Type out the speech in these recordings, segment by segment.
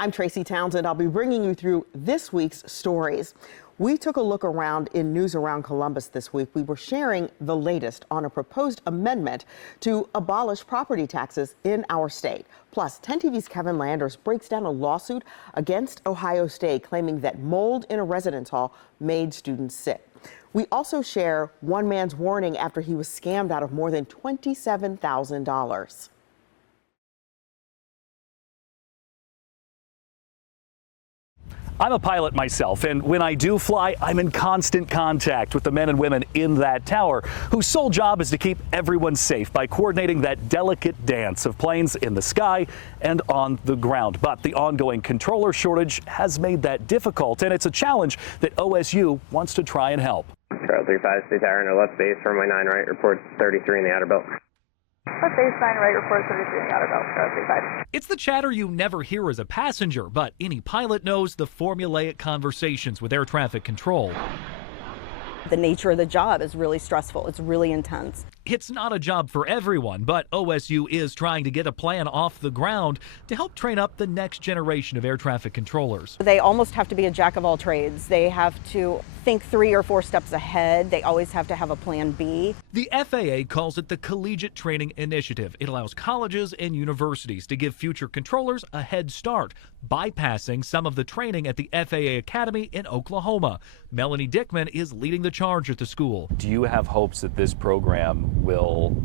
I'm Tracy Townsend. I'll be bringing you through this week's stories. We took a look around in News Around Columbus this week. We were sharing the latest on a proposed amendment to abolish property taxes in our state. Plus, 10 TV's Kevin Landers breaks down a lawsuit against Ohio State claiming that mold in a residence hall made students sick. We also share one man's warning after he was scammed out of more than $27,000. I'm a pilot myself, and when I do fly, I'm in constant contact with the men and women in that tower, whose sole job is to keep everyone safe by coordinating that delicate dance of planes in the sky and on the ground. But the ongoing controller shortage has made that difficult, and it's a challenge that OSU wants to try and help. Charlie 35, stay tower in the left base, runway 9 right, report 33 in the outer belt. Left base 9 right, report 33 in the outer belt, Charlie 35. It's the chatter you never hear as a passenger, but any pilot knows the formulaic conversations with air traffic control. The nature of the job is really stressful. It's really intense. It's not a job for everyone, but OSU is trying to get a plan off the ground to help train up the next generation of air traffic controllers. They almost have to be a jack of all trades. They have to think 3 or 4 steps ahead. They always have to have a plan B. The FAA calls it the Collegiate Training Initiative. It allows colleges and universities to give future controllers a head start, bypassing some of the training at the FAA Academy in Oklahoma. Melanie Dickman is leading the charge at the school. Do you have hopes that this program will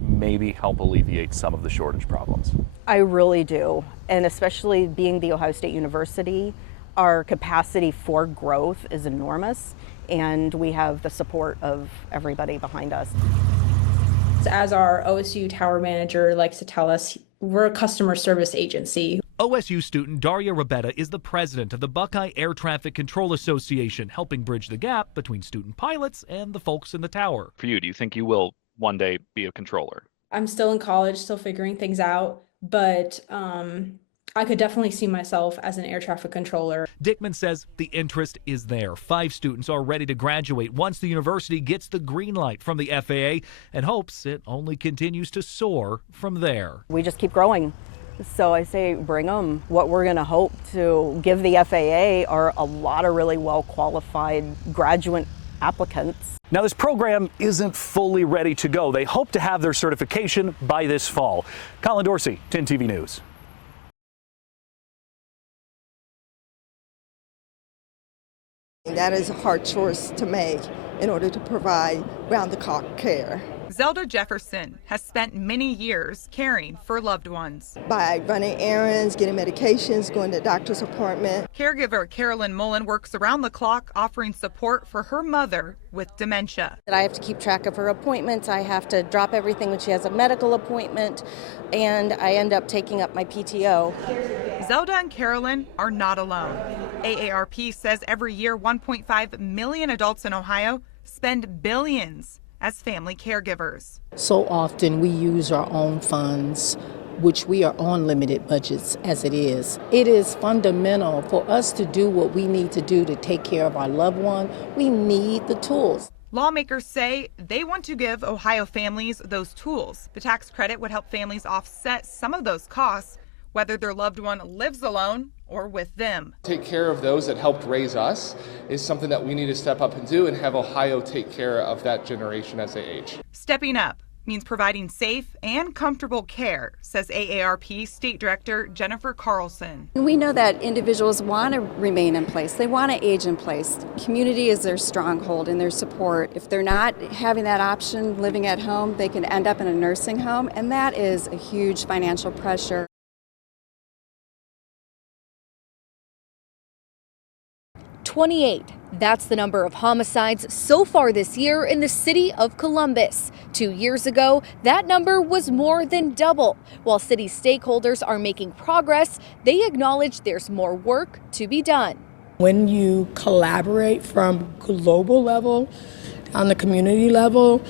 maybe help alleviate some of the shortage problems? I really do. And especially being the Ohio State University, our capacity for growth is enormous, and we have the support of everybody behind us. As our OSU tower manager likes to tell us, we're a customer service agency. OSU student Daria Rabetta is the president of the Buckeye Air Traffic Control Association, helping bridge the gap between student pilots and the folks in the tower. For you, do you think you will one day be a controller? I'm still in college, still figuring things out, but I could definitely see myself as an air traffic controller. Dickman says the interest is there. 5 students are ready to graduate once the university gets the green light from the FAA, and hopes it only continues to soar from there. We just keep growing. So I say bring them. What we're going to hope to give the FAA are a lot of really well qualified graduate applicants. Now, this program isn't fully ready to go. They hope to have their certification by this fall. Colin Dorsey, 10 TV News. That is a hard choice to make in order to provide round-the-clock care. Zelda Jefferson has spent many years caring for loved ones. By running errands, getting medications, going to doctor's appointment. Caregiver Carolyn Mullen works around the clock offering support for her mother with dementia. I have to keep track of her appointments. I have to drop everything when she has a medical appointment, and I end up taking up my PTO. Zelda and Carolyn are not alone. AARP says every year 1.5 million adults in Ohio spend billions as family caregivers. So often we use our own funds, which we are on limited budgets as it is. It is fundamental for us to do what we need to do to take care of our loved one. We need the tools. Lawmakers say they want to give Ohio families those tools. The tax credit would help families offset some of those costs, whether their loved one lives alone or with them. Take care of those that helped raise us is something that we need to step up and do, and have Ohio take care of that generation as they age. Stepping up means providing safe and comfortable care, says AARP State Director Jennifer Carlson. We know that individuals want to remain in place. They want to age in place. Community is their stronghold and their support. If they're not having that option living at home, they can end up in a nursing home, and that is a huge financial pressure. 28. That's the number of homicides so far this year in the city of Columbus. 2 years ago, that number was more than double. While city stakeholders are making progress, they acknowledge there's more work to be done. When you collaborate from global level on the community level,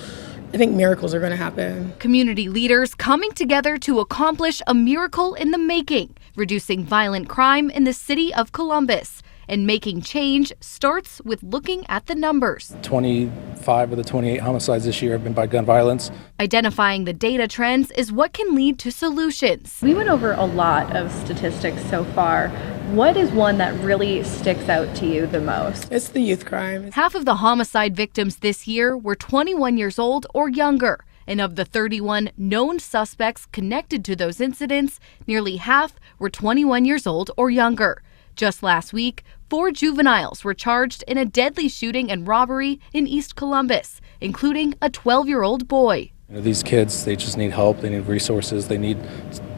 I think miracles are going to happen. Community leaders coming together to accomplish a miracle in the making, reducing violent crime in the city of Columbus. And making change starts with looking at the numbers. 25 of the 28 homicides this year have been by gun violence. Identifying the data trends is what can lead to solutions. We went over a lot of statistics so far. What is one that really sticks out to you the most? It's the youth crime. Half of the homicide victims this year were 21 years old or younger. And of the 31 known suspects connected to those incidents, nearly half were 21 years old or younger. Just last week, 4 juveniles were charged in a deadly shooting and robbery in East Columbus, including a 12-year-old boy. These kids, they just need help. They need resources. They need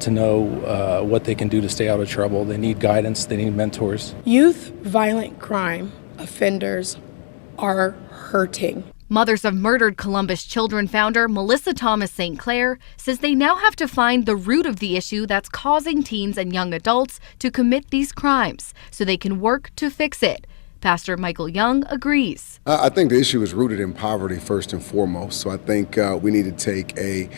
to know what they can do to stay out of trouble. They need guidance. They need mentors. Youth violent crime offenders are hurting. Mothers of Murdered Columbus Children founder Melissa Thomas St. Clair says they now have to find the root of the issue that's causing teens and young adults to commit these crimes so they can work to fix it. Pastor Michael Young agrees. I think the issue is rooted in poverty first and foremost. So I think we need to take a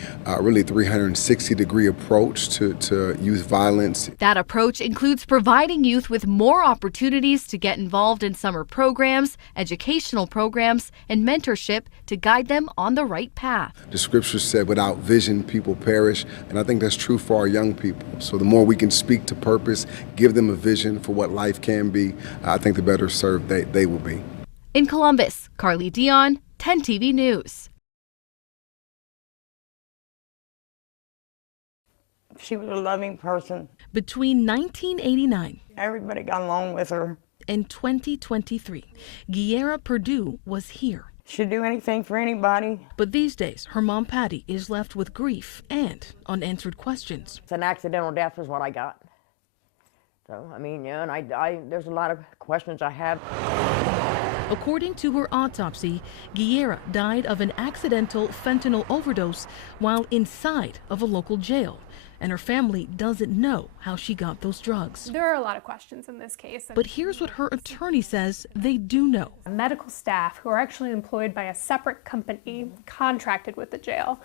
really 360-degree approach to youth violence. That approach includes providing youth with more opportunities to get involved in summer programs, educational programs, and mentorship to guide them on the right path. The scripture said, without vision, people perish. And I think that's true for our young people. So the more we can speak to purpose, give them a vision for what life can be, I think the better served they will be. In Columbus, Carly Dion, 10 TV News. She was a loving person. Between 1989, everybody got along with her, and 2023, Guerra Perdue was here. She'd do anything for anybody. But these days, her mom Patty is left with grief and unanswered questions. It's an accidental death is what I got. So, I mean, yeah, and there's a lot of questions I have. According to her autopsy, Guerra died of an accidental fentanyl overdose while inside of a local jail. And her family doesn't know how she got those drugs. There are a lot of questions in this case. But here's what her attorney says they do know. Medical staff who are actually employed by a separate company contracted with the jail.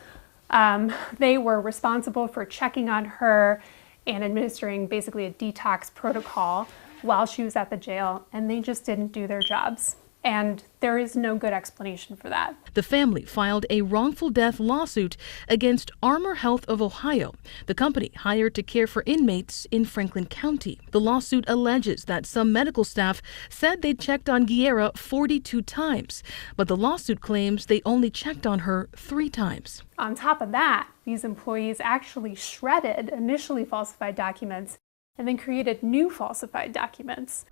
They were responsible for checking on her and administering basically a detox protocol while she was at the jail, and they just didn't do their jobs. And there is no good explanation for that. The family filed a wrongful death lawsuit against Armor Health of Ohio, the company hired to care for inmates in Franklin County. The lawsuit alleges that some medical staff said they checked on Guerra 42 times, but the lawsuit claims they only checked on her 3 times. On top of that, these employees actually shredded initially falsified documents and then created new falsified documents.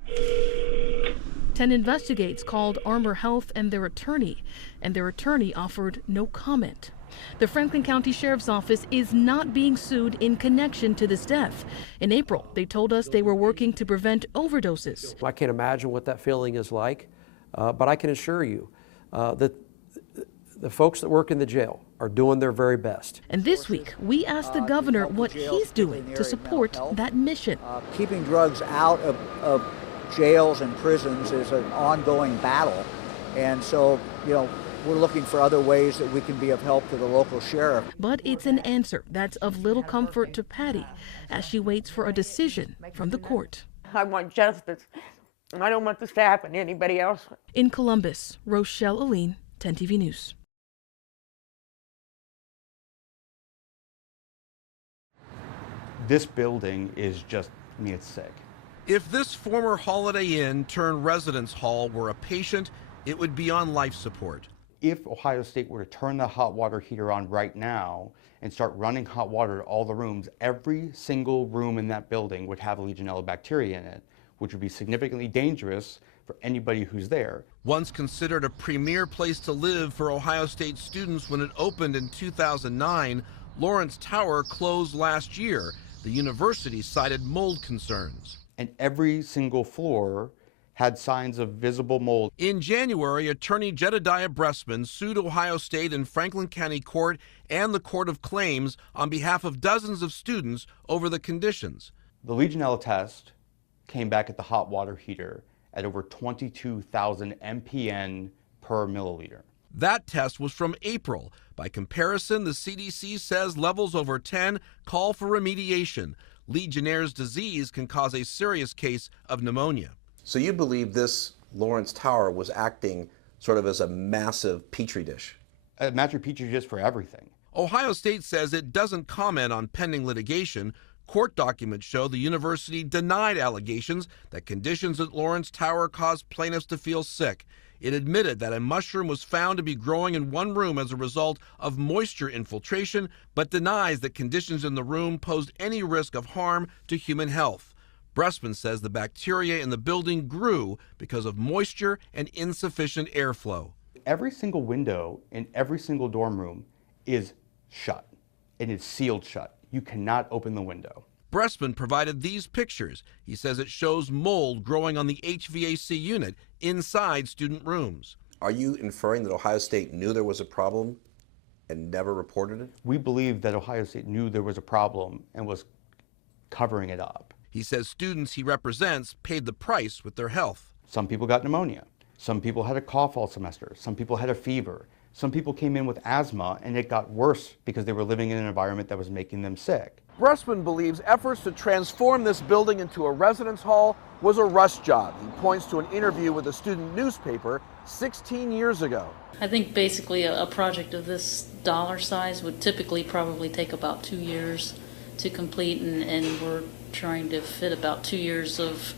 10 Investigates called Armor Health and their attorney offered no comment. The Franklin County Sheriff's Office is not being sued in connection to this death. In April, they told us they were working to prevent overdoses. I can't imagine what that feeling is like, but I can assure you that the folks that work in the jail are doing their very best. And this week, we asked the governor what he's doing to support that mission. Keeping drugs out of jails and prisons is an ongoing battle. And so, we're looking for other ways that we can be of help to the local sheriff. But it's an answer that's of little comfort to Patty as she waits for a decision from the court. I want justice. I don't want this to happen to anybody else. In Columbus, Rochelle Aline, 10 TV News. This building is just, it's sick. If this former Holiday Inn turned residence hall were a patient, it would be on life support. If Ohio State were to turn the hot water heater on right now and start running hot water to all the rooms, every single room in that building would have Legionella bacteria in it, which would be significantly dangerous for anybody who's there. Once considered a premier place to live for Ohio State students when it opened in 2009, Lawrence Tower closed last year. The university cited mold concerns. And every single floor had signs of visible mold. In January, attorney Jedediah Bressman sued Ohio State in Franklin County Court and the Court of Claims on behalf of dozens of students over the conditions. The Legionella test came back at the hot water heater at over 22,000 mpn per milliliter. That test was from April. By comparison, the CDC says levels over 10 call for remediation. Legionnaire's disease can cause a serious case of pneumonia. So you believe this Lawrence Tower was acting sort of as a massive petri dish? A massive petri dish for everything. Ohio State says it doesn't comment on pending litigation. Court documents show the university denied allegations that conditions at Lawrence Tower caused plaintiffs to feel sick. It admitted that a mushroom was found to be growing in one room as a result of moisture infiltration, but denies that conditions in the room posed any risk of harm to human health. Bressman says the bacteria in the building grew because of moisture and insufficient airflow. Every single window in every single dorm room is shut, and it's sealed shut. You cannot open the window. Bressman provided these pictures. He says it shows mold growing on the HVAC unit inside student rooms. Are you inferring that Ohio State knew there was a problem and never reported it? We believe that Ohio State knew there was a problem and was covering it up. He says students he represents paid the price with their health. Some people got pneumonia. Some people had a cough all semester. Some people had a fever. Some people came in with asthma, and it got worse because they were living in an environment that was making them sick. Bressman believes efforts to transform this building into a residence hall was a rush job. He points to an interview with a student newspaper 16 years ago. I think basically a project of this dollar size would typically probably take about 2 years to complete, and we're trying to fit about 2 years of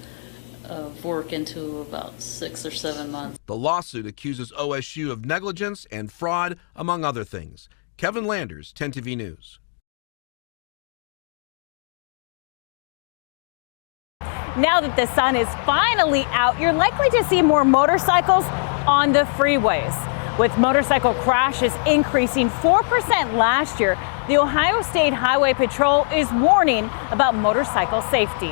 work into about 6 or 7 months. The lawsuit accuses OSU of negligence and fraud, among other things. Kevin Landers, 10 TV News. Now that the sun is finally out, you're likely to see more motorcycles on the freeways. With motorcycle crashes increasing 4% last year, the Ohio State Highway Patrol is warning about motorcycle safety.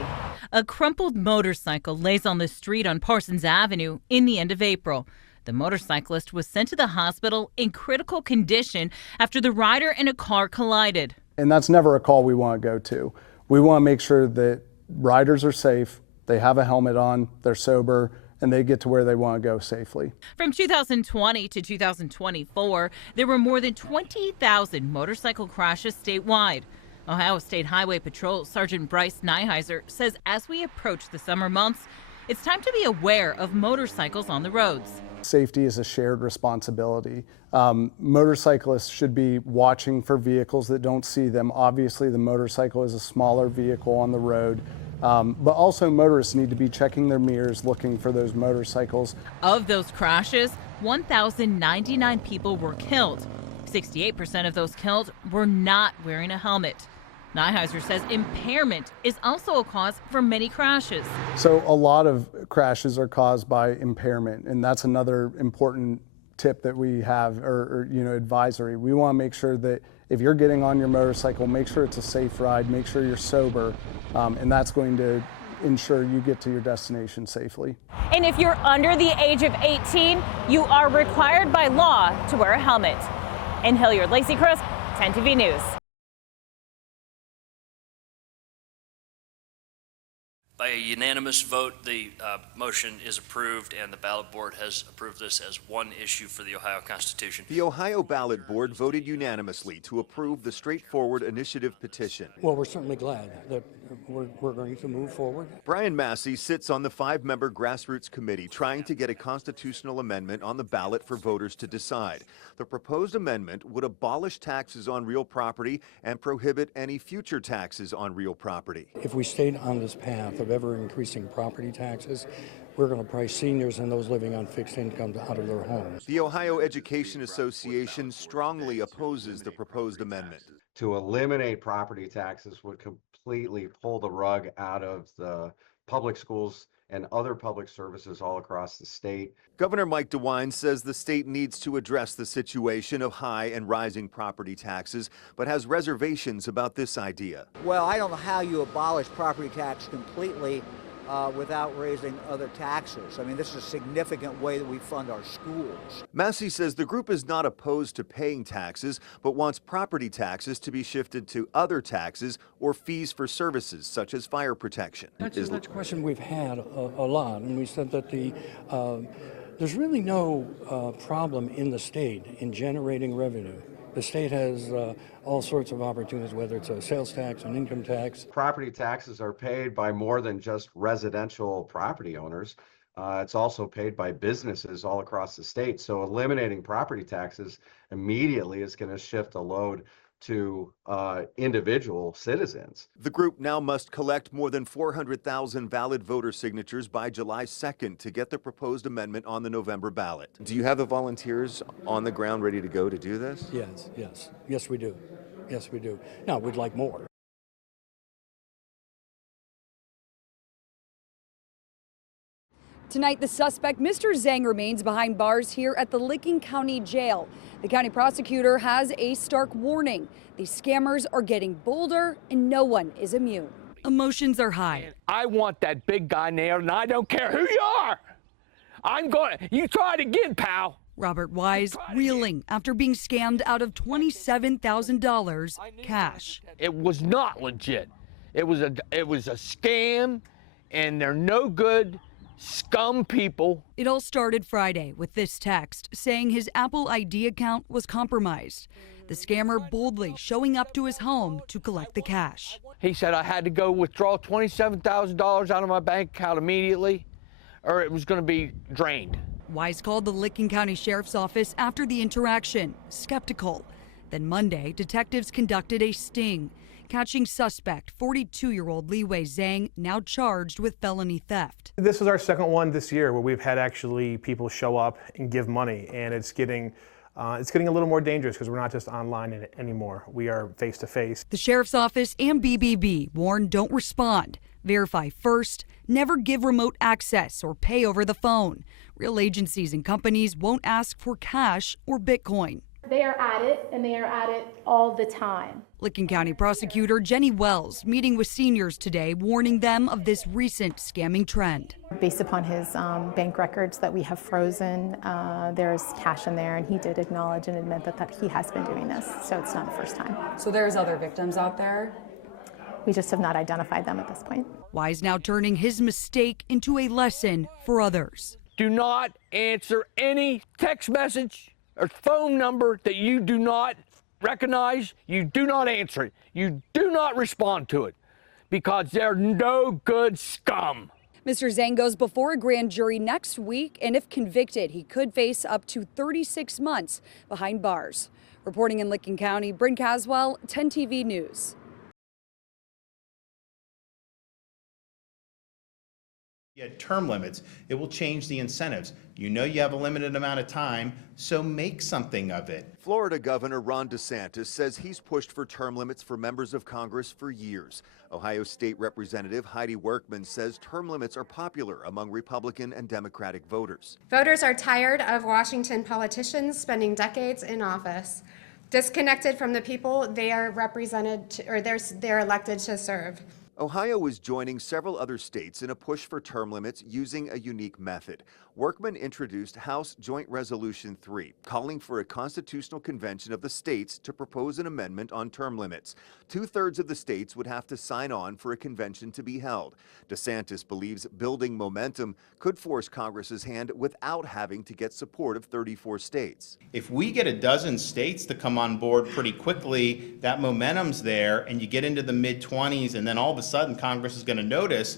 A crumpled motorcycle lays on the street on Parsons Avenue in the end of April. The motorcyclist was sent to the hospital in critical condition after the rider and a car collided. And that's never a call we want to go to. We want to make sure that riders are safe, they have a helmet on, they're sober, and they get to where they want to go safely. From 2020 to 2024, there were more than 20,000 motorcycle crashes statewide. Ohio State Highway Patrol Sergeant Bryce Nyheiser says as we approach the summer months, it's time to be aware of motorcycles on the roads. Safety is a shared responsibility. Motorcyclists should be watching for vehicles that don't see them. Obviously, the motorcycle is a smaller vehicle on the road, but also motorists need to be checking their mirrors, looking for those motorcycles. Of those crashes, 1,099 people were killed. 68% of those killed were not wearing a helmet. Nyheiser says impairment is also a cause for many crashes. So a lot of crashes are caused by impairment, and that's another important tip that we have, or advisory. We want to make sure that if you're getting on your motorcycle, make sure it's a safe ride, make sure you're sober, and that's going to ensure you get to your destination safely. And if you're under the age of 18, you are required by law to wear a helmet. In Hilliard, Lacey Crisp, 10 TV News. By a unanimous vote, the motion is approved, and the ballot board has approved this as one issue for the Ohio Constitution. The Ohio Ballot Board voted unanimously to approve the straightforward initiative petition. Well, we're certainly glad that we're going to move forward. Brian Massey sits on the 5-member grassroots committee trying to get a constitutional amendment on the ballot for voters to decide. The proposed amendment would abolish taxes on real property and prohibit any future taxes on real property. If we stayed on this path of ever increasing property taxes, we're going to price seniors and those living on fixed incomes out of their homes. The Ohio Education Association strongly opposes the proposed amendment. To eliminate property taxes would completely pull the rug out of the public schools and other public services all across the state. Governor Mike DeWine says the state needs to address the situation of high and rising property taxes, but has reservations about this idea. Well, I don't know how you abolish property tax completely without raising other taxes. I mean, this is a significant way that we fund our schools. Massey says the group is not opposed to paying taxes, but wants property taxes to be shifted to other taxes or fees for services such as fire protection. That's a question we've had a lot, and we said that there's really no problem in the state in generating revenue The state has all sorts of opportunities, whether it's a sales tax, an income tax. Property taxes are paid by more than just residential property owners. It's also paid by businesses all across the state. So eliminating property taxes immediately is going to shift the load to individual citizens. The group now must collect more than 400,000 valid voter signatures by July 2nd to get the proposed amendment on the November ballot. Do you have the volunteers on the ground ready to go to do this? Yes, we do. Yes, we do. Now, we'd like more. Tonight, the suspect, Mr. Zhang, remains behind bars here at the Licking County Jail. The county prosecutor has a stark warning. These scammers are getting bolder and no one is immune. Emotions are high. I want that big guy nailed, and I don't care who you are. You try it again, pal. Robert Wise reeling after being scammed out of $27,000 cash. It was not legit. It was a scam, and they're no good. Scum people. It all started Friday with this text saying his Apple ID account was compromised. The scammer boldly showing up to his home to collect the cash. He said I had to go withdraw $27,000 out of my bank account immediately, or it was going to be drained. Wise called the Licking County Sheriff's Office after the interaction, skeptical. Then Monday, detectives conducted a sting, catching suspect 42-year-old Li Wei Zhang, now charged with felony theft. This is our second one this year where we've had actually people show up and give money, and it's getting a little more dangerous because we're not just online anymore. We are face to face. The Sheriff's Office and BBB warn don't respond. Verify first, never give remote access or pay over the phone. Real agencies and companies won't ask for cash or Bitcoin. They are at it, and they are at it all the time. Licking County Prosecutor Jenny Wells meeting with seniors today, warning them of this recent scamming trend. Based upon his bank records that we have frozen, there's cash in there, and he did acknowledge and admit that he has been doing this, so it's not the first time. So there's other victims out there? We just have not identified them at this point. Wise now turning his mistake into a lesson for others. Do not answer any text message or phone number that you do not recognize. You do not answer it. You do not respond to it because they're no good scum. Mr. Zhang goes before a grand jury next week, and if convicted, he could face up to 36 months behind bars. Reporting in Licking County, Bryn Caswell, 10 TV News. Term limits, it will change the incentives. You know you have a limited amount of time, so make something of it. Florida Governor Ron DeSantis says he's pushed for term limits for members of Congress for years. Ohio State Representative Heidi Workman says term limits are popular among Republican and Democratic voters. Voters are tired of Washington politicians spending decades in office, disconnected from the people they are represented or they're elected to serve. Ohio is joining several other states in a push for term limits using a unique method. Workman introduced House Joint Resolution 3, calling for a constitutional convention of the states to propose an amendment on term limits. 2/3 of the states would have to sign on for a convention to be held. DeSantis believes building momentum could force Congress's hand without having to get support of 34 states. If we get a dozen states to come on board pretty quickly, that momentum's there, and you get into the mid-20s, and then all of a sudden Congress is going to notice.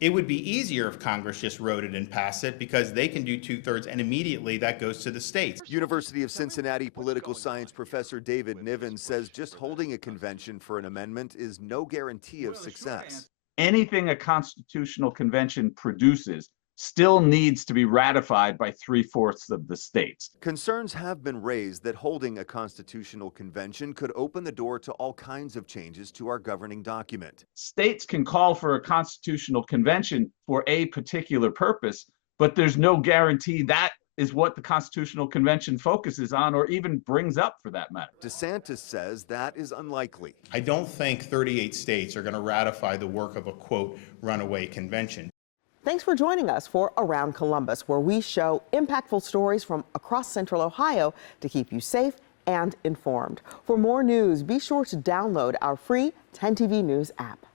It would be easier if Congress just wrote it and passed it because they can do 2/3 and immediately that goes to the states. University of Cincinnati political science professor David Niven says just holding a convention for an amendment is no guarantee of success. Anything a constitutional convention produces still needs to be ratified by 3/4 of the states. Concerns have been raised that holding a constitutional convention could open the door to all kinds of changes to our governing document. States can call for a constitutional convention for a particular purpose, but there's no guarantee that is what the Constitutional Convention focuses on or even brings up for that matter. DeSantis says that is unlikely. I don't think 38 states are going to ratify the work of a, quote, runaway convention. Thanks for joining us for Around Columbus, where we show impactful stories from across Central Ohio to keep you safe and informed. For more news, be sure to download our free 10 TV News app.